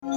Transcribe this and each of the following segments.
Anybody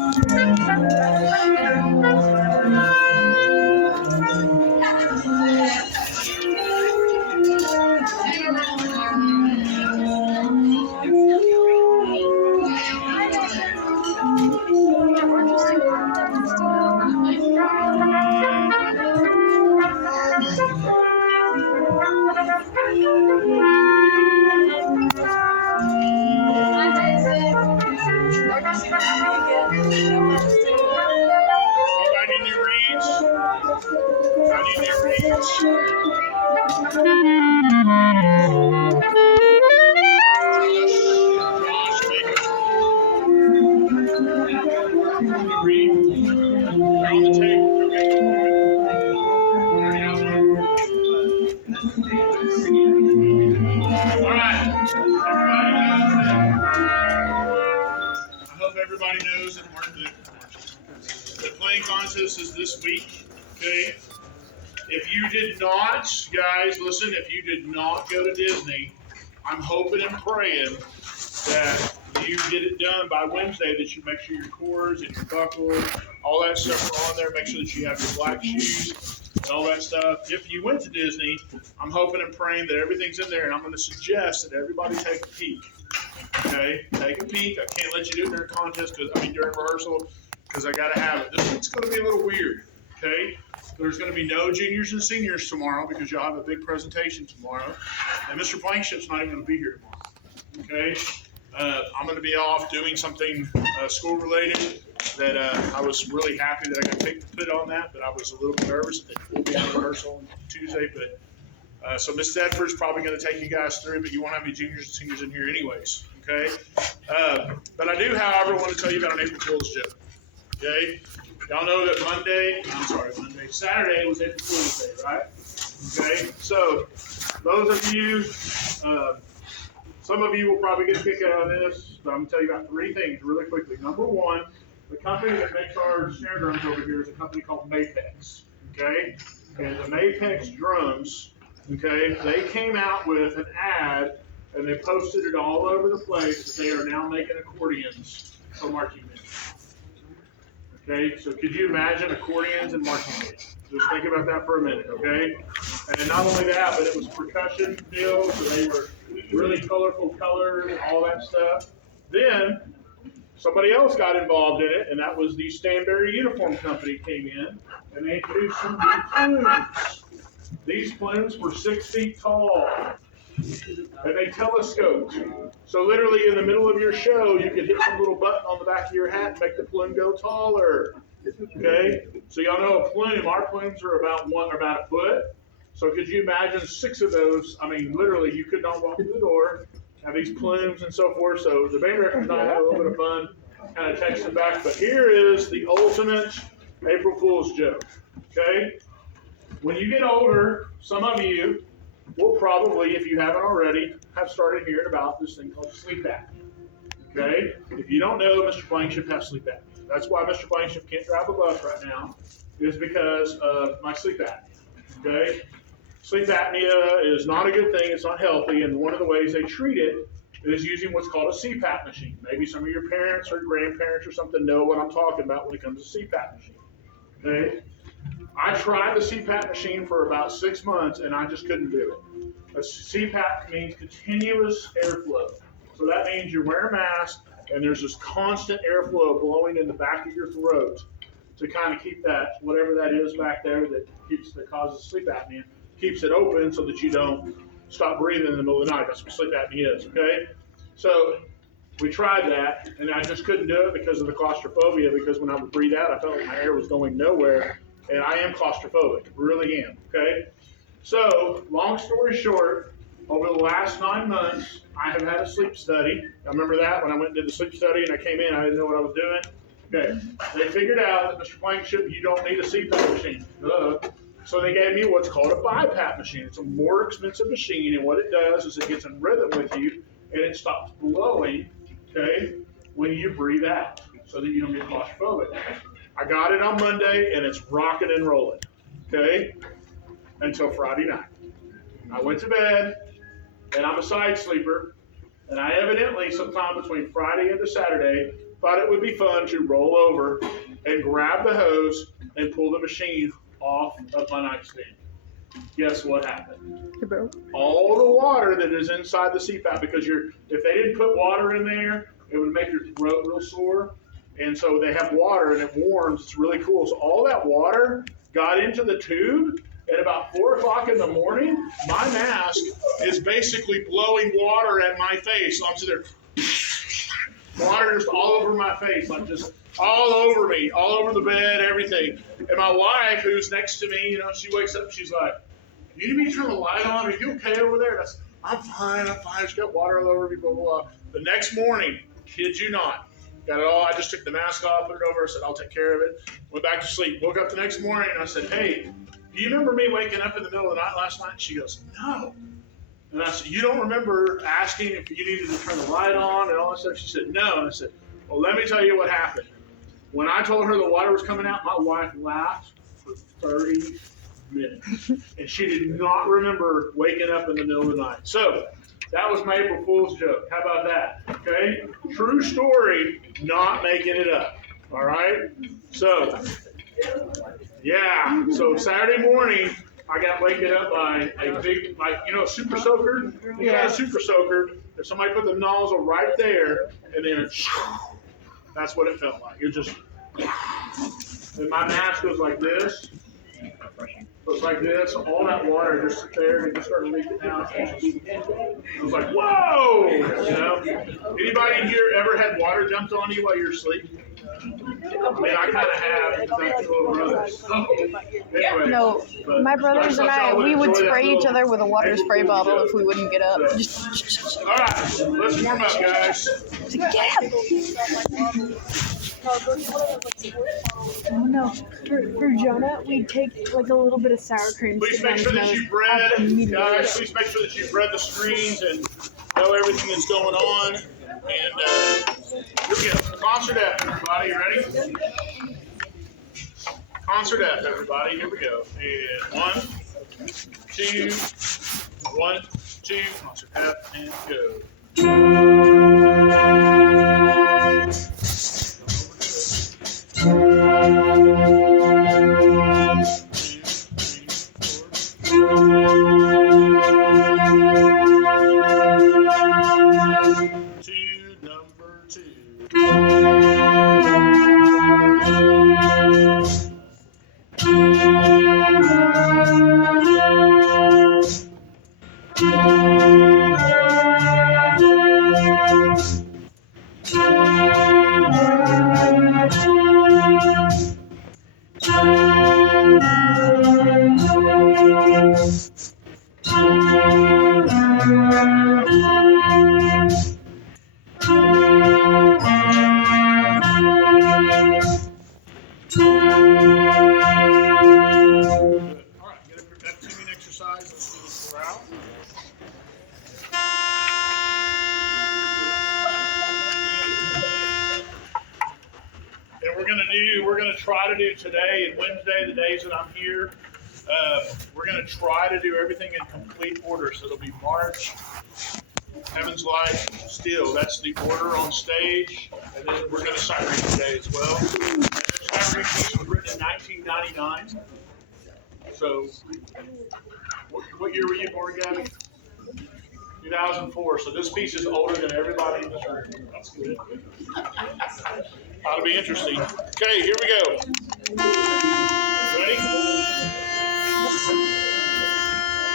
need reads? Anybody need reads? Josh, Jacob. Read. They're on the table. All right. I hope everybody knows that the playing contest is this week. Okay. If you did not, guys, listen, if you did not go to Disney, I'm hoping and praying that you get it done by Wednesday, that you make sure your cords and your buckle, all that stuff are on there. Make sure that you have your black shoes and all that stuff. If you went to Disney, I'm hoping and praying that everything's in there, and I'm going to suggest that everybody take a peek. Okay? Take a peek. I can't let you do it during contest, during rehearsal, because I got to have it. This week's going to be a little weird. Okay? There's going to be no juniors and seniors tomorrow because you'll have a big presentation tomorrow. And Mr. Blankship's not even going to be here tomorrow. Okay? I'm going to be off doing something school-related that I was really happy that I got picked to put on that, but I was a little nervous that we'll be on rehearsal on Tuesday. But so Miss Tedford's probably going to take you guys through, but you won't have any juniors and seniors in here anyways. Okay? But I do, however, want to tell you about an April Fool's joke. Okay? Y'all know that Saturday was April Fool's Day, right? Okay, so those of you, some of you will probably get a kick out of this, but I'm going to tell you about three things really quickly. Number one, the company that makes our snare drums over here is a company called Mapex, okay? And the Mapex drums, okay, they came out with an ad, and they posted it all over the place that they are now making accordions for marching band. Okay, so could you imagine accordions and marching band? Just think about that for a minute, okay? And not only that, but it was percussion deals, so they were really colorful colors and all that stuff. Then somebody else got involved in it, and that was the Stanberry Uniform Company came in, and they introduced some new plumes. These plumes were 6 feet tall, and they telescoped. So literally in the middle of your show, you could hit some little button on the back of your hat and make the plume go taller. Okay, so y'all know a plume. Our plumes are about a foot. So could you imagine 6 of those? I mean, literally, you could not walk through the door, have these plumes and so forth. So the band director and I had a little bit of fun, kind of texting back. But here is the ultimate April Fool's joke. Okay, when you get older, some of you will probably, if you haven't already, have started hearing about this thing called sleep apnea. Okay, if you don't know, Mr. Blankship has sleep apnea. That's why Mr. Blankship can't drive a bus right now, is because of my sleep apnea. Okay, sleep apnea is not a good thing. It's not healthy, and one of the ways they treat it is using what's called a CPAP machine. Maybe some of your parents or grandparents or something know what I'm talking about when it comes to CPAP machine. Okay, I tried the CPAP machine for about 6 months, and I just couldn't do it. A CPAP means continuous airflow. So that means you wear a mask, and there's this constant airflow blowing in the back of your throat to kind of keep that, whatever that is back there that causes sleep apnea, keeps it open so that you don't stop breathing in the middle of the night. That's what sleep apnea is, okay? So we tried that, and I just couldn't do it because of the claustrophobia, because when I would breathe out, I felt like my air was going nowhere, and I am claustrophobic, really am, okay? So, long story short, over the last 9 months, I have had a sleep study. I remember that when I went and did the sleep study and I came in, I didn't know what I was doing. Okay, they figured out that Mr. Blankship, you don't need a CPAP machine. So they gave me what's called a BiPAP machine. It's a more expensive machine, and what it does is it gets in rhythm with you, and it stops blowing, okay, when you breathe out, so that you don't get claustrophobic. I got it on Monday, and it's rocking and rolling, okay, until Friday night. I went to bed, and I'm a side sleeper, and I evidently, sometime between Friday and Saturday, thought it would be fun to roll over and grab the hose and pull the machine off of my nightstand. Guess what happened? It broke. All the water that is inside the CPAP, because if they didn't put water in there, it would make your throat real sore. And so they have water and it warms. It's really cool. So all that water got into the tube. At about 4 o'clock in the morning, my mask is basically blowing water at my face. I'm sitting there, water just all over my face, like just all over me, all over the bed, everything. And my wife, who's next to me, she wakes up, she's like, "You need me to turn the light on? Are you okay over there?" And I said, I'm fine. I just got water all over me, blah, blah, blah. The next morning, kid you not, got it all. I just took the mask off, put it over, said, I'll take care of it. Went back to sleep. Woke up the next morning, and I said, "Hey, do you remember me waking up in the middle of the night last night?" She goes, "No." And I said, "You don't remember asking if you needed to turn the light on and all that stuff?" She said, "No." And I said, "Well, let me tell you what happened. When I told her the water was coming out, my wife laughed for 30 minutes. And she did not remember waking up in the middle of the night. So that was my April Fool's joke. How about that? Okay? True story, not making it up. All right? So, yeah. So Saturday morning, I got waken up by a big, super soaker? You got a super soaker. If somebody put the nozzle right there, and then that's what it felt like. It just, and my mask was like this. It was like this. All that water just sit there, and it just started leaking out. I was like, whoa! Anybody in here ever had water dumped on you while you're asleep? I mean, I kind of have. That's a little brothers. Anyway, No, my brothers and I, we would spray each other with a water spray bottle if we wouldn't get up. All right, let's warm up, guys. Oh no, for Jonah, we take like a little bit of sour cream. Please make sure that you've read, guys. Please make sure that you've read the screens and know everything that's going on. And here we go. Concert F, everybody. You ready? Concert F, everybody. Here we go. And 1, 2, 1, 2. Concert F, and go. Number 2. We're gonna try to do today and Wednesday, the days that I'm here. We're gonna try to do everything in complete order. So it'll be March, Heaven's Light, Still. That's the order on stage, and then we're gonna sight read today as well. And this sight read piece was written in 1999. So, what year were you born, Gabby? 2004. So this piece is older than everybody in this room. That's good. That'll be interesting. Okay, here we go. Ready? Here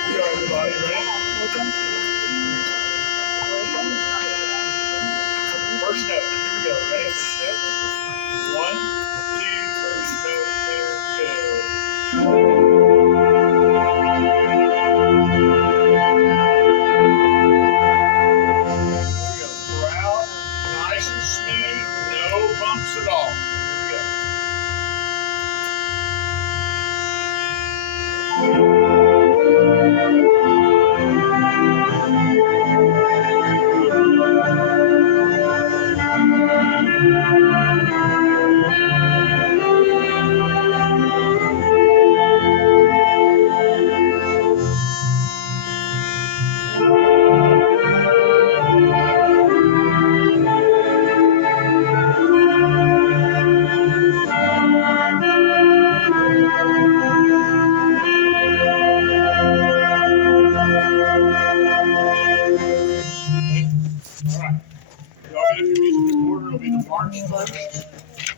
we go, everybody. Ready? First note. Here we go. Ready? First note. 1, 2, first note, and go. At all. Here we go.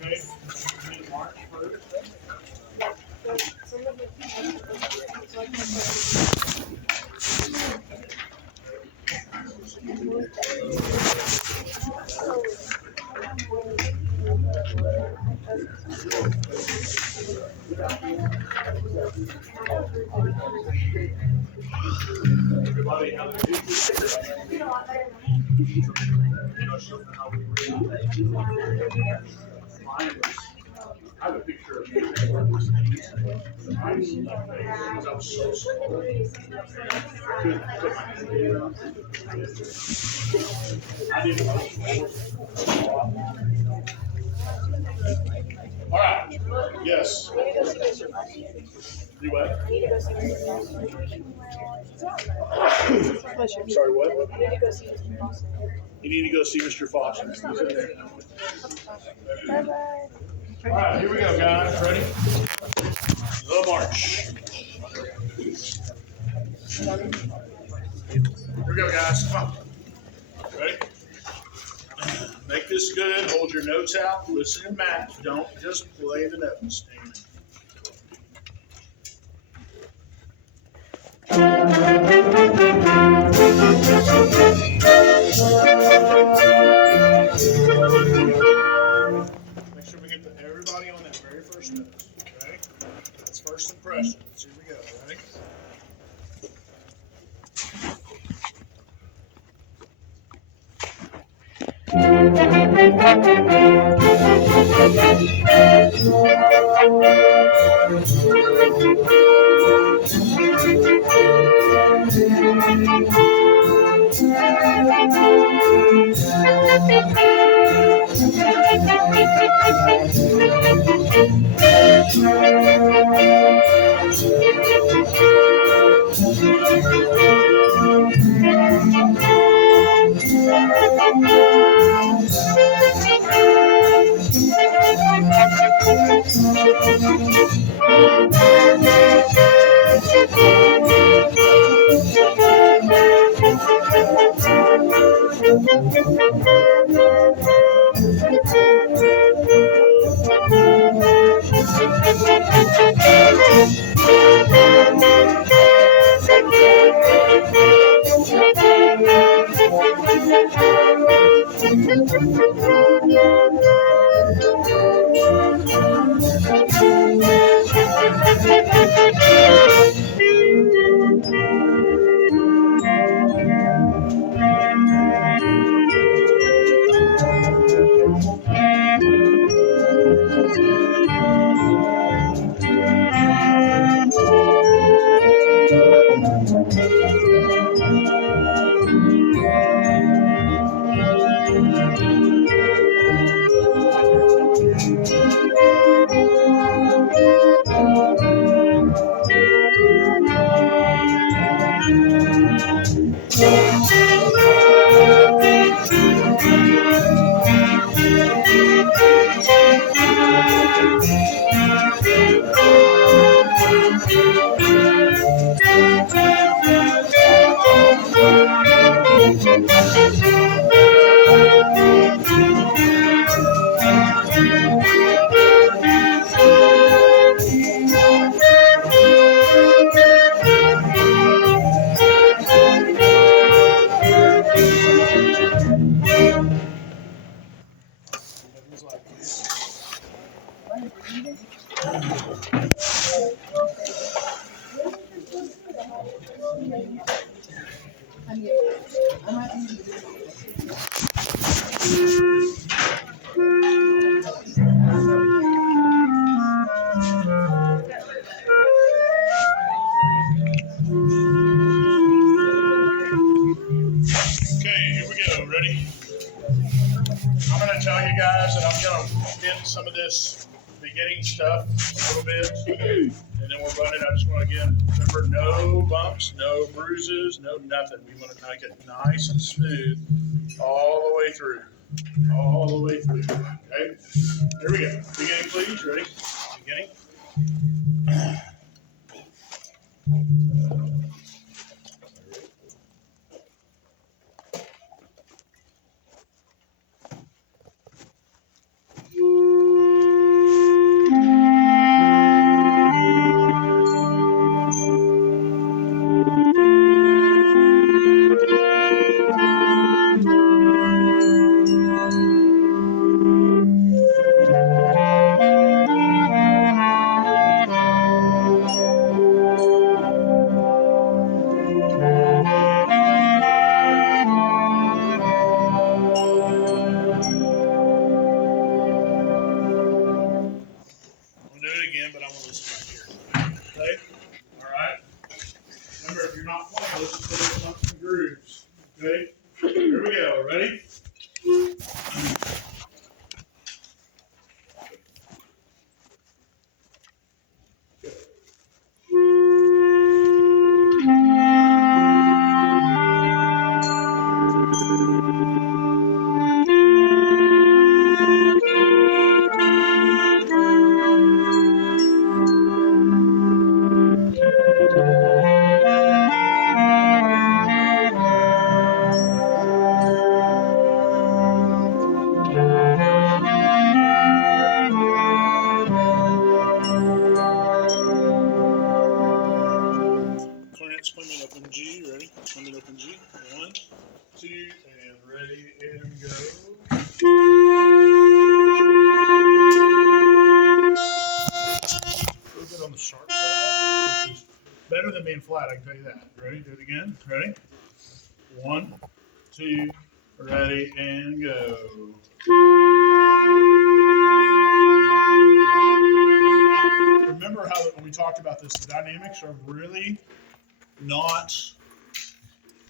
Okay. March first. Everybody have a good I have a picture of me. I was so small. I couldn't put my hand around. I didn't know. All right. Yes. Do what? Sorry, what? You need to go see Mr. Foster. He's in there. All right, here we go, guys. Ready? The march. Here we go, guys. Come on. Ready? Make this good. Hold your notes out. Listen and match. Don't just play the notes. Make sure we get everybody on that very first note. Okay? That's first impressions. Here we go. Ready? Okay, here we go. Ready? I'm going to tell you guys that I'm going to hit some of this beginning stuff a little bit, and then we'll run it. I just want to, again, remember no bumps, no bruises, no nothing. We want to make it nice and smooth all the way through. All the way through. Okay? Here we go. Beginning, please. Ready? Beginning. again, but I want to listen right here. Okay? All right? Remember, if you're not playing, let's just put it some grooves. Okay? Here we go. Ready? Clarinet's playing open G. Ready? Playing open G. 1, 2, and ready and go. A little bit on the sharp side, which is better than being flat, I can tell you that. Ready? Do it again. Ready? 1, 2, ready, and go. Now, remember how when we talked about this, the dynamics are really not,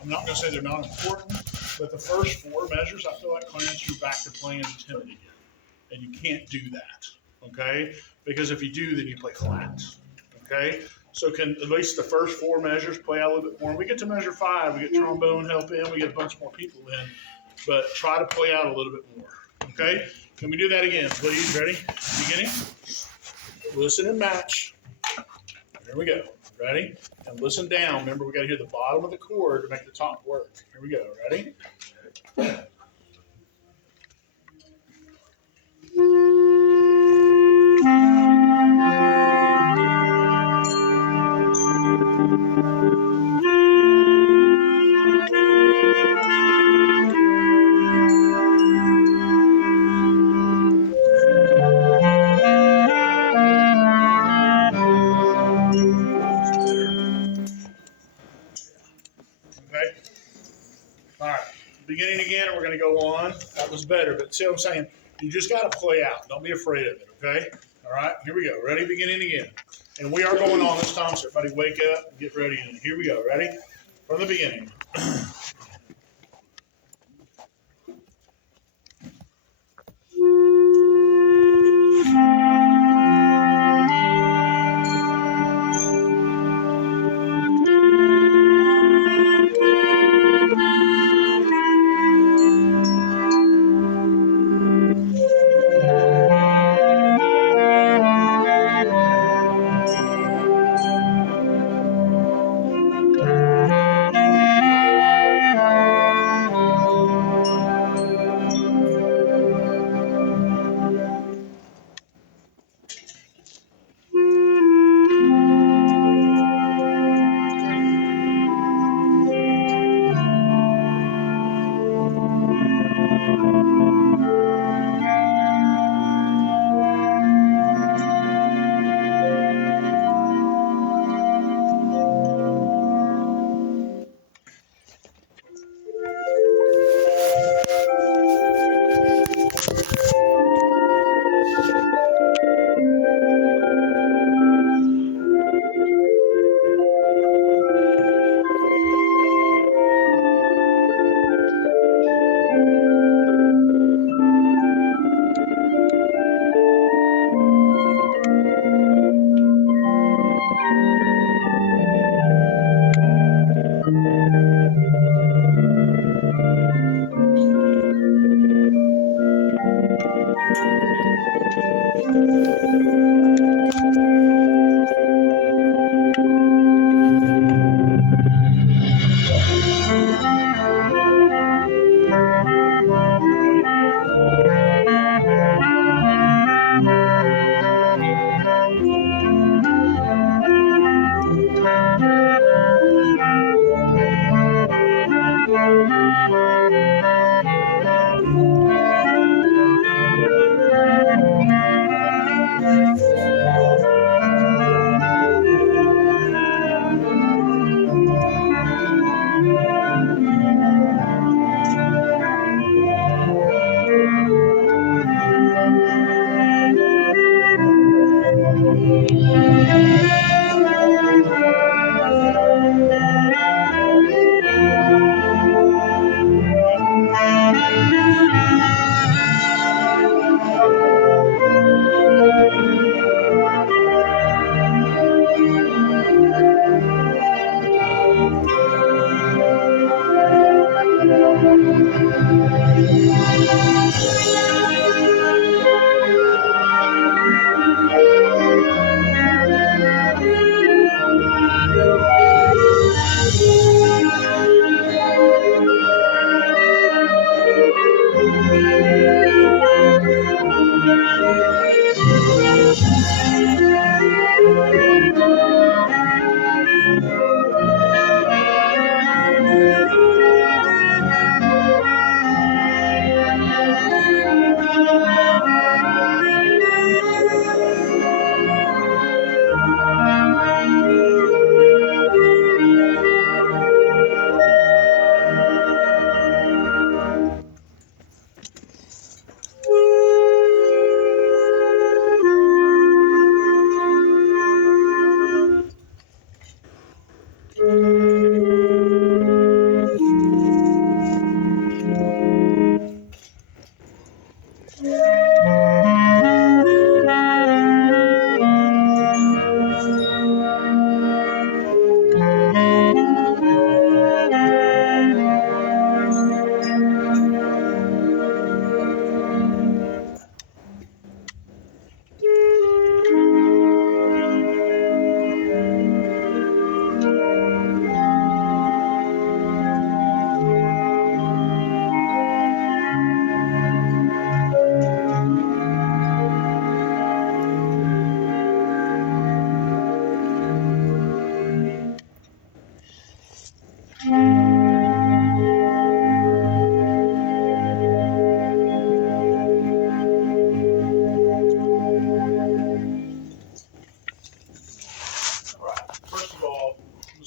I'm not going to say they're not important, but the first 4 measures, I feel like clarinets, you're back to playing timid again. And you can't do that, okay? Because if you do, then you play flat, okay? So can at least the first 4 measures play out a little bit more? We get to measure 5, we get trombone help in, we get a bunch more people in, but try to play out a little bit more, okay? Can we do that again, please? Ready? Beginning. Listen and match. Here we go. Ready? And listen down. Remember, we got to hear the bottom of the chord to make the top work. Here we go. Ready? Okay. All right. Beginning again, and we're going to go on. That was better, but see what I'm saying? You just got to play out. Don't be afraid of it, okay? All right, here we go. Ready? Beginning again. And we are going on this time, so everybody wake up and get ready. And here we go. Ready? From the beginning.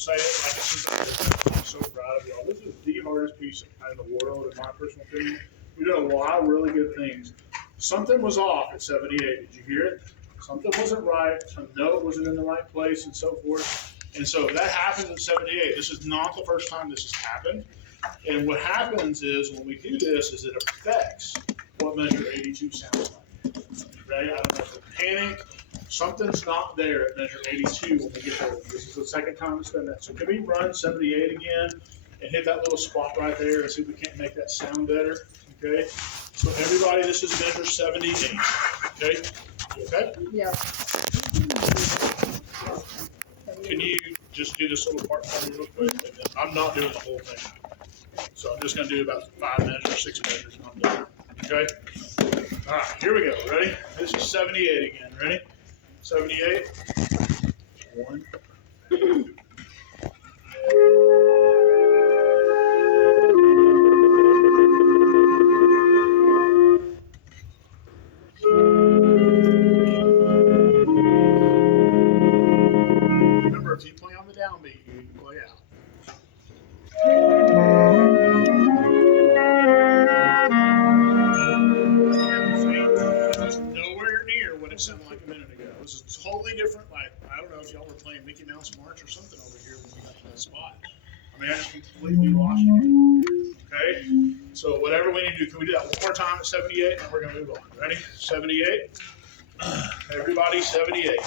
Say it like it's I'm so proud of y'all. This is the hardest piece in the world, in my personal opinion. We did a lot of really good things. Something was off at 78. Did you hear it? Something wasn't right. A note wasn't in the right place, and so forth. And so that happens at 78. This is not the first time this has happened. And what happens is when we do this, is it affects what measure 82 sounds like. Okay? I don't know if it's panic. Something's not there at measure 82 when we get there. This is the second time it's done that. So can we run 78 again and hit that little spot right there and see if we can't make that sound better? Okay. So everybody, this is measure 78. Okay. You okay? Yeah. Can you just do this little part for me real quick? I'm not doing the whole thing. So I'm just going to do about 5 measures, 6 measures, and I'm done. Okay. All right. Here we go. Ready? This is 78 again. Ready? 78. 1. Remember, if you play on the downbeat, you need to play out. Nowhere near what it sounded like a minute ago. It was a totally different, like, I don't know if y'all were playing Mickey Mouse March or something over here when we got to that spot. I mean, I just completely lost you. Okay? So whatever we need to do, can we do that one more time at 78? And we're going to move on. Ready? 78. Everybody, 78.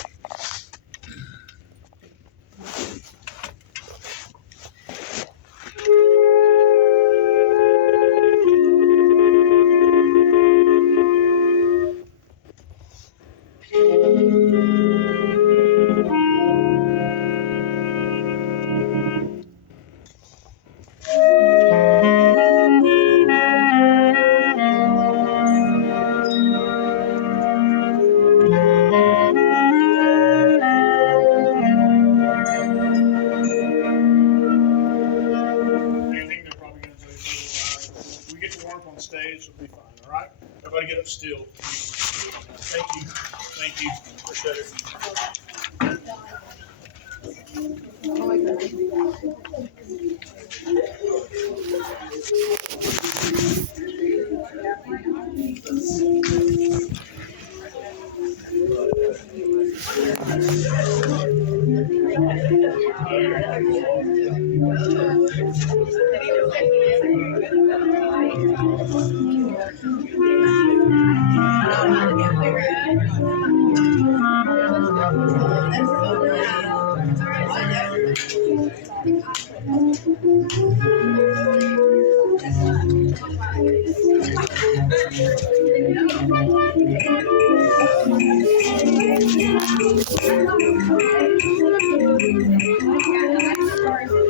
On stage, it'll be fine, all right? Everybody get up still. Thank you. Thank you. Appreciate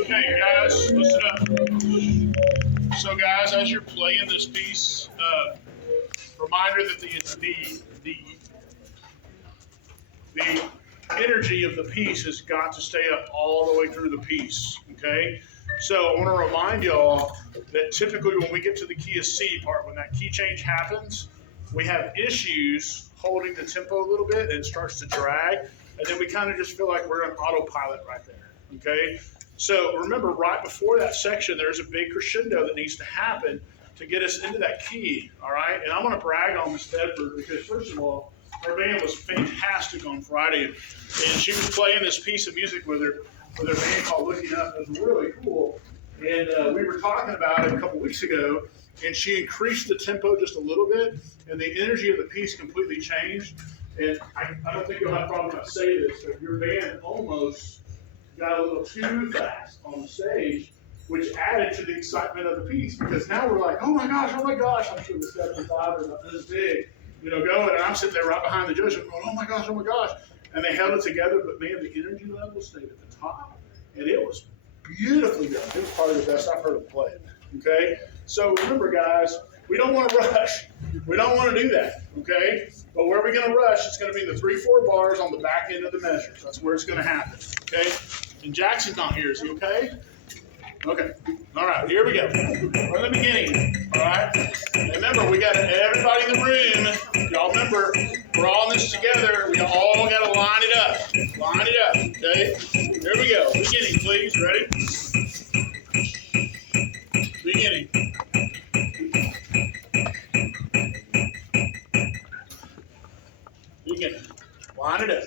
Okay, guys, listen up. So, guys, as you're playing this piece, reminder that the energy of the piece has got to stay up all the way through the piece, okay? So I want to remind y'all that typically when we get to the key of C part, when that key change happens, we have issues holding the tempo a little bit, and it starts to drag, and then we kind of just feel like we're on autopilot right there, okay? So remember, right before that section, there's a big crescendo that needs to happen to get us into that key, all right? And I want to brag on Miss Bedford because, first of all, her band was fantastic on Friday, and she was playing this piece of music with her band called Looking Up. It was really cool, and we were talking about it a couple weeks ago, and she increased the tempo just a little bit, and the energy of the piece completely changed. And I don't think you'll have a problem if I say this, but your band almost got a little too fast on the stage, which added to the excitement of the piece, because now we're like, oh my gosh, I'm sure the 75 are about this big, going, and I'm sitting there right behind the judge and going, oh my gosh, and they held it together, but man, the energy level stayed at the top, and it was beautifully done. It was probably the best I've heard them play it, okay? So remember, guys, we don't want to rush. We don't want to do that, okay? But where are we going to rush? It's going to be the 3/4 bars on the back end of the measures. That's where it's going to happen, okay? And Jackson's not here. Is he okay? Okay. All right, here we go. From the beginning, all right? And remember, we got everybody in the room. Y'all remember, we're all in this together. We all got to line it up. Line it up, okay? Here we go. Beginning, please. Ready? Beginning. Beginning. Line it up.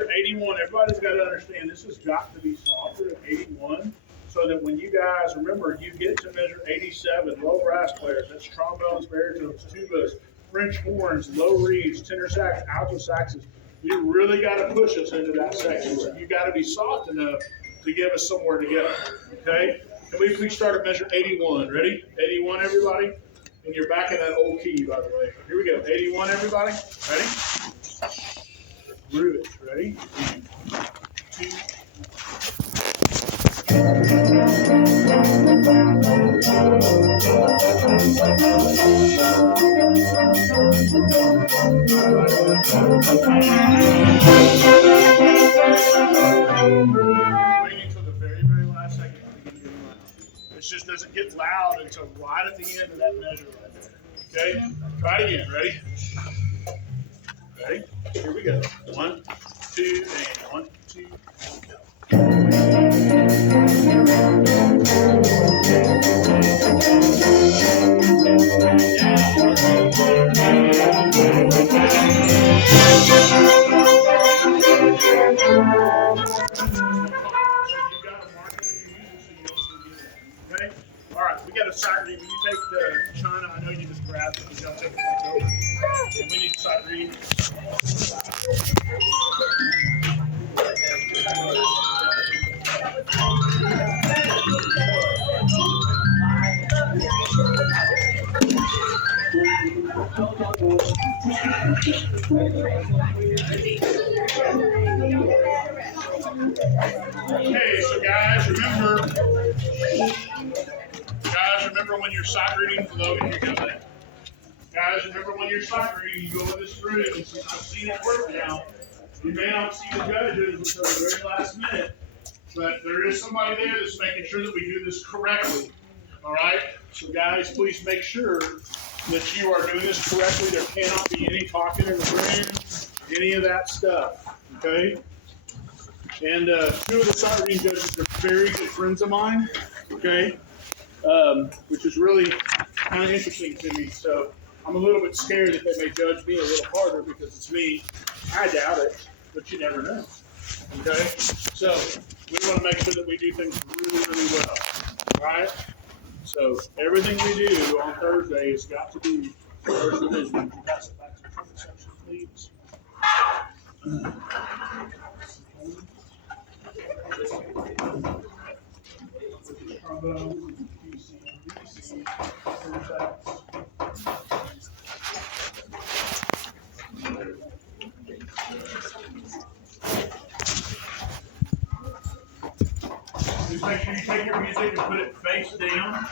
measure 81. Everybody's got to understand this has got to be softer than 81 so that when you guys, remember, you get to measure 87, low brass players, that's trombones, baritones, tubas, French horns, low reeds, tenor sax, alto saxes. You really got to push us into that section. So you got to be soft enough to give us somewhere to go. Okay? Can we please start at measure 81? Ready? 81, everybody? And you're back in that old key, by the way. Here we go. 81, everybody. Ready? Groove it. Ready? 2. Waiting until the very, very last second to get loud. It just doesn't get loud until right at the end of that measure right there. Okay? Try it again. Ready? Ready? Here we go. 1, 2, and 1, 2, go. Okay? All right, we got a sight read. When you take the china, I know you just grabbed it, but y'all take it back over. And we need a sight read. Okay, so guys, remember when you're sight reading, Logan, you got that. Guys, remember when you're sight reading, you go in this room, and since you've seen it work now, you may not see the judges until the very last minute, but there is somebody there that's making sure that we do this correctly. All right? So guys, please make sure that you are doing this correctly. There cannot be any talking in the room, any of that stuff. Okay? And 2 of the sight reading judges are very good friends of mine. Okay? Which is really kind of interesting to me. So I'm a little bit scared that they may judge me a little harder because it's me. I doubt it, but you never know. Okay? So we want to make sure that we do things really, really well. All right? So everything we do on Thursday has got to be first division. Would you pass it back to the trumpet section, please? Trombone, PC, just make sure you take your music and put it face down.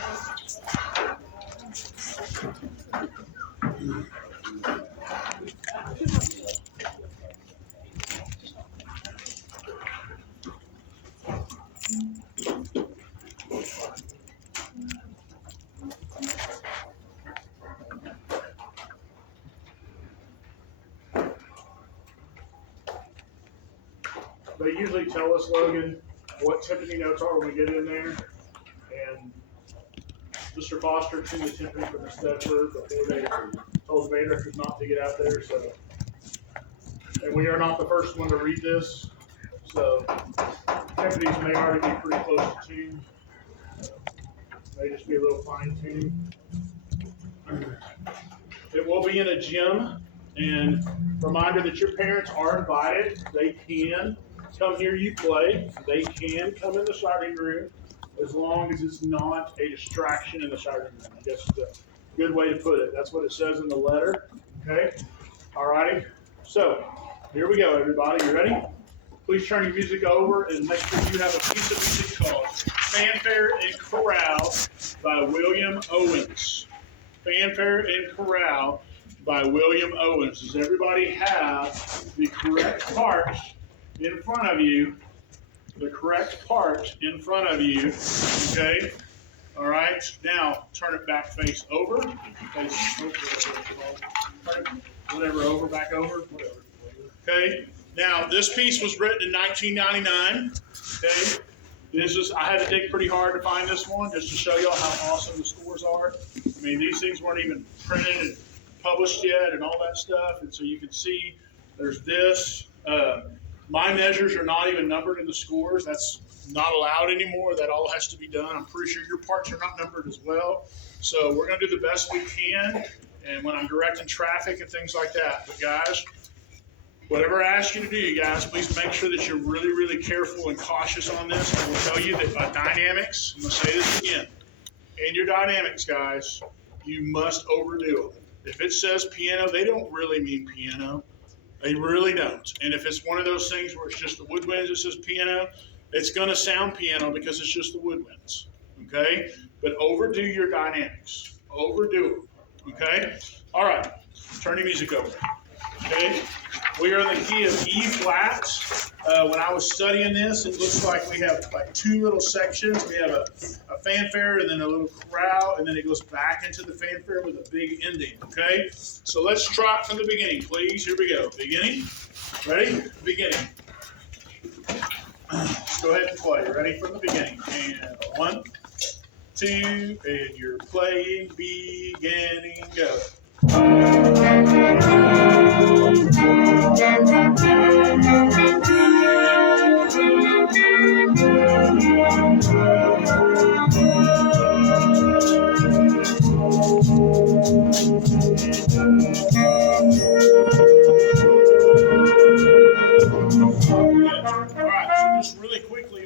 They usually tell us, Logan, what timpani notes are when we get in there. And Mr. Foster tuned the timpani from the Stedford before they told the band directors not to get out there. So, and we are not the first one to read this. So timpanis may already be pretty close to tune. May just be a little fine tuning. It will be in a gym. And reminder that your parents are invited. They can come hear you play. They can come in the sighting room as long as it's not a distraction in the sighting room. I guess it's a good way to put it. That's what it says in the letter. Okay? All righty. So here we go, everybody. You ready? Please turn your music over and make sure you have a piece of music called Fanfare and Chorale by William Owens. Fanfare and Chorale by William Owens. Does everybody have the correct part in front of you? The correct part in front of you. Okay? All right. Now, turn it back face over. Face over. Whatever, over, back over. Whatever. Okay? Now, this piece was written in 1999. Okay? I had to dig pretty hard to find this one just to show y'all how awesome the scores are. I mean, these things weren't even printed and published yet and all that stuff. And so you can see there's this. My measures are not even numbered in the scores. That's not allowed anymore. That all has to be done. I'm pretty sure your parts are not numbered as well. So we're going to do the best we can. And when I'm directing traffic and things like that. But guys, whatever I ask you to do, you guys, please make sure that you're really, really careful and cautious on this. I will tell you that by dynamics, I'm going to say this again. In your dynamics, guys, you must overdo them. If it says piano, they don't really mean piano. They really don't. And if it's one of those things where it's just the woodwinds that says piano, it's going to sound piano because it's just the woodwinds. Okay? But overdo your dynamics. Overdo them. Okay? All right. Turn your music over. Okay? We are in the key of E flat. When I was studying this, it looks like we have like two little sections. We have a fanfare and then a little chorale, and then it goes back into the fanfare with a big ending. Okay? So let's try it from the beginning, please. Here we go. Beginning. Ready? Beginning. Let's go ahead and play. Ready from the beginning. And 1, 2, and you're playing beginning. Go.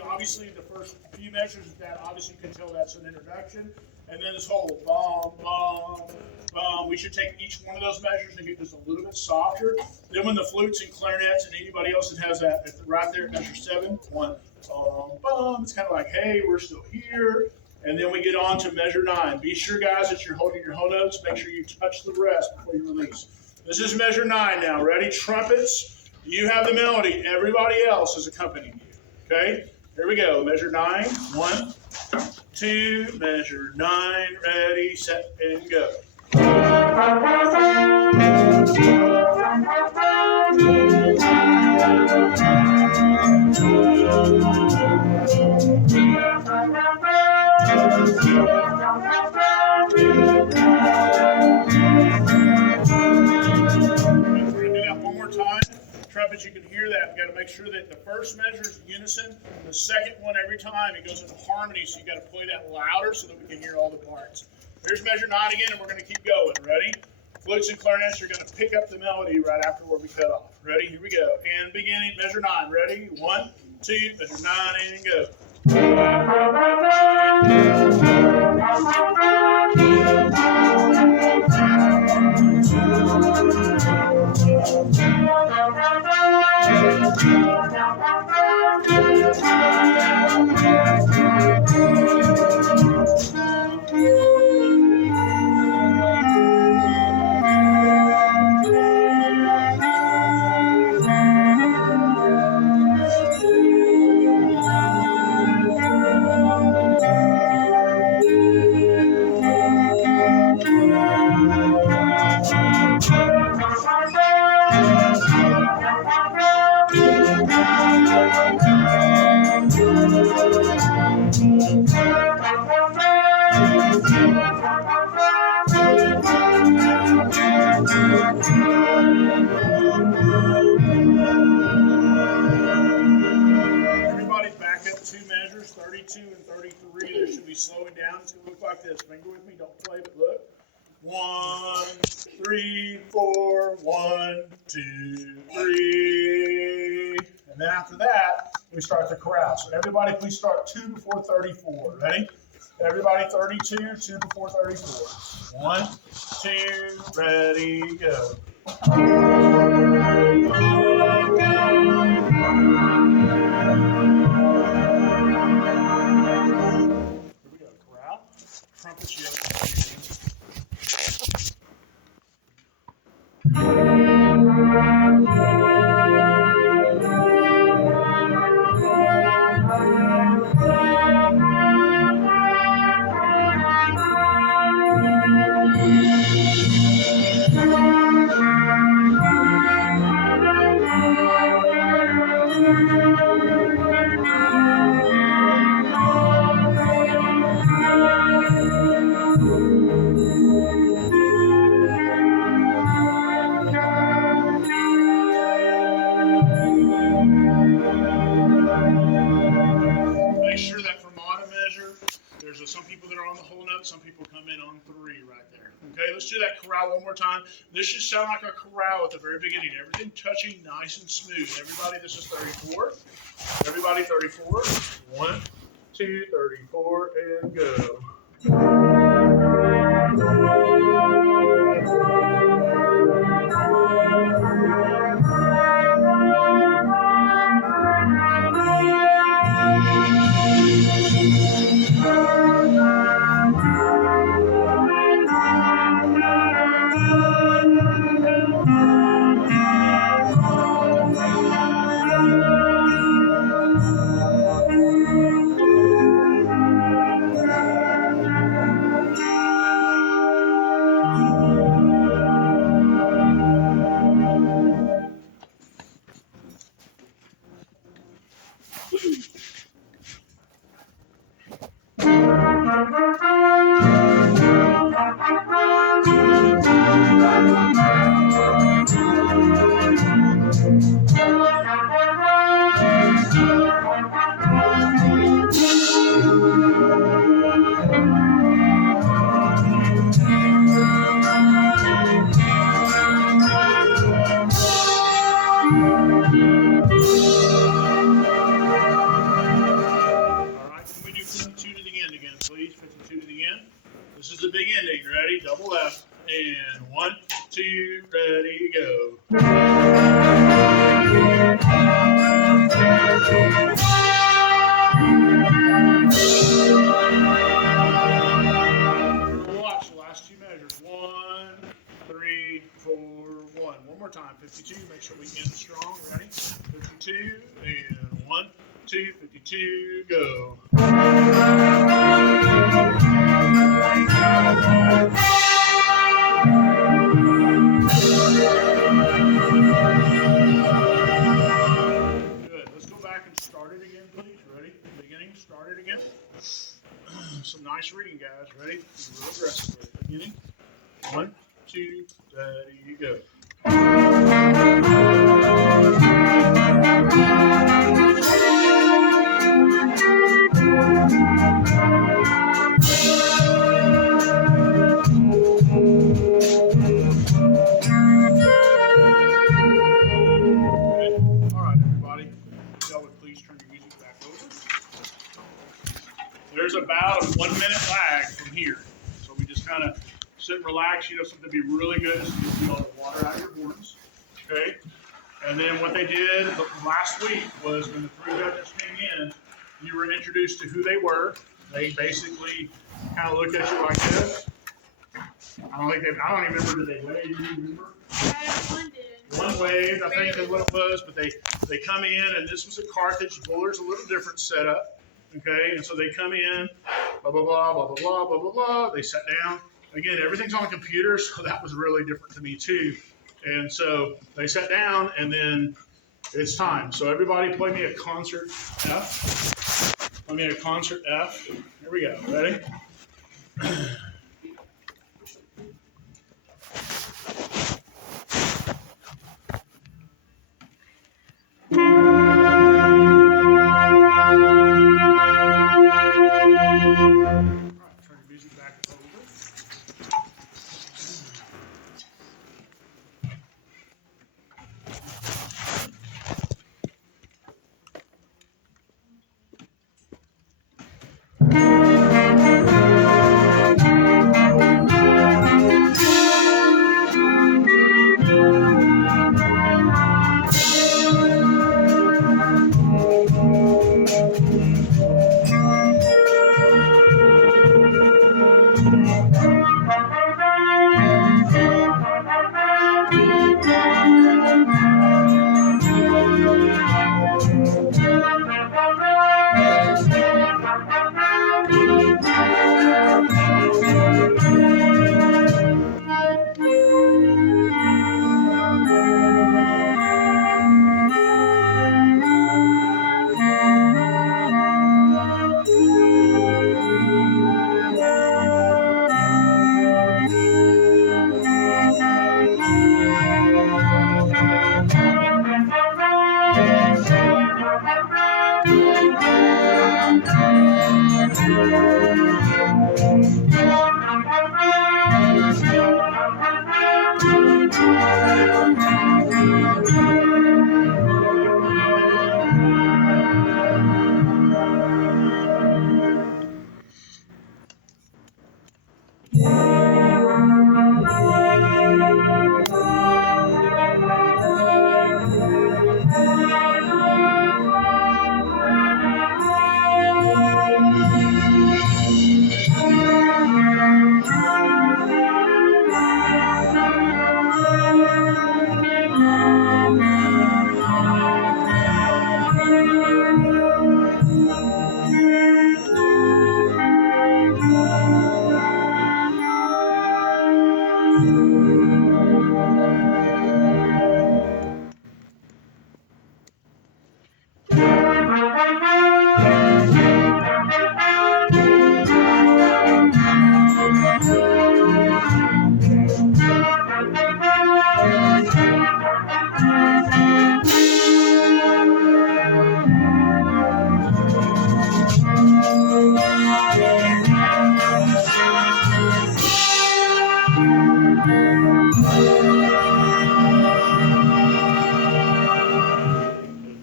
Obviously, the first few measures of that, obviously you can tell that's an introduction. And then this whole bum, bum, bum. We should take each one of those measures and get just a little bit softer. Then when the flutes and clarinets and anybody else that has that, right there at measure 7, 1, bum, bum. It's kind of like, hey, we're still here. And then we get on to measure 9. Be sure, guys, that you're holding your whole notes. Make sure you touch the rest before you release. This is measure 9 now. Ready? Trumpets. You have the melody. Everybody else is accompanying you. Okay? Here we go. Measure 9. 1, 2, measure 9. Ready, set, and go. Trumpets, you can hear that. You got to make sure that the first measure is unison. The second one, every time, it goes into harmony, so you got to play that louder so that we can hear all the parts. Here's measure 9 again, and we're going to keep going. Ready? Flutes and clarinets are going to pick up the melody right after where we cut off. Ready? Here we go. And beginning, measure 9. Ready? 1, 2, measure 9, and go. Everybody back up 2 measures, 32 and 33. There should be slowing down. It's going to look like this. Finger with me. Don't play, but look. 1, 3, 4. 1, 2, 3. And then after that, we start the chorale. So everybody, please start 2 before 34. Ready? Everybody, 32, 2 before 34. 1, 2, ready, go. Here we go, chorale. Trumpets, yes. let's do that chorale one more time. This should sound like a chorale at the very beginning. Everything touching nice and smooth. Everybody, this is 34. Everybody, 34. 1, 2, 34, and go. Please, 52 to the end. This is the big ending. Ready? Double left. And 1, 2, ready, go. Watch the last two measures. 1, 3, 4, 1. One more time. 52. Make sure we end strong. Ready? 52 and 1, 2, 52, go. Good. Let's go back and start it again, please. Ready? Beginning. Start it again. Some nice reading, guys. Ready? Be real aggressive with it. Beginning. 1, 2, ready, go. There's about a 1 minute lag from here. So we just kind of sit and relax. You know, something to be really good is to get all the water out of your horns. Okay? And then what they did last week was when the three judges came in, you were introduced to who they were. They basically kind of looked at you like this. I don't even remember, did they wave? Do you remember? One wave, I think is what it was, but they come in, and this was a Carthage. Buller's a little different setup. Okay, and so they come in, blah, blah, blah, blah, blah, blah, blah, blah, blah. They sat down. Again, everything's on a computer, so that was really different to me too. And so they sat down, and then it's time. So everybody play me a concert F. Play me a concert F. Here we go. Ready?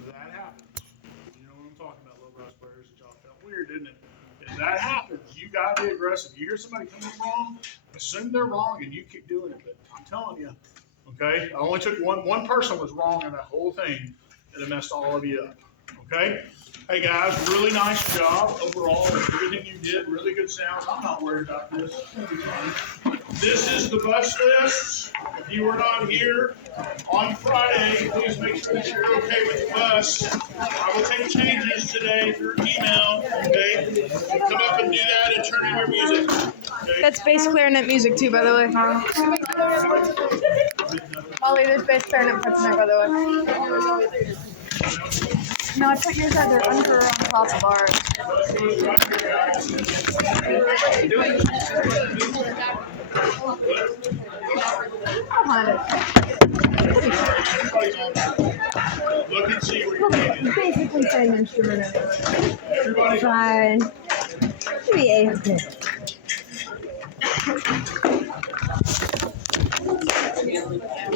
That happens. You know what I'm talking about, low brass players. It all felt weird, didn't it? If that happens, you gotta be aggressive. You hear somebody coming wrong, assume they're wrong and you keep doing it. But I'm telling you, okay, I only took one person was wrong in that whole thing, and it messed all of you up. Okay? Hey guys, really nice job overall. Everything you did, really good sounds. I'm not worried about this. This is the bus list. If you were not here on Friday, please make sure that you're okay with the bus. I will take changes today through email. Okay? Come up and do that and turn in your music. Okay? That's bass clarinet music too, by the way. Molly, there's bass clarinet parts in there, by the way. No, I put yours either under or on top of ours. Look and see where you're getting. Basically same instrument. Everybody. Fine. Maybe 8.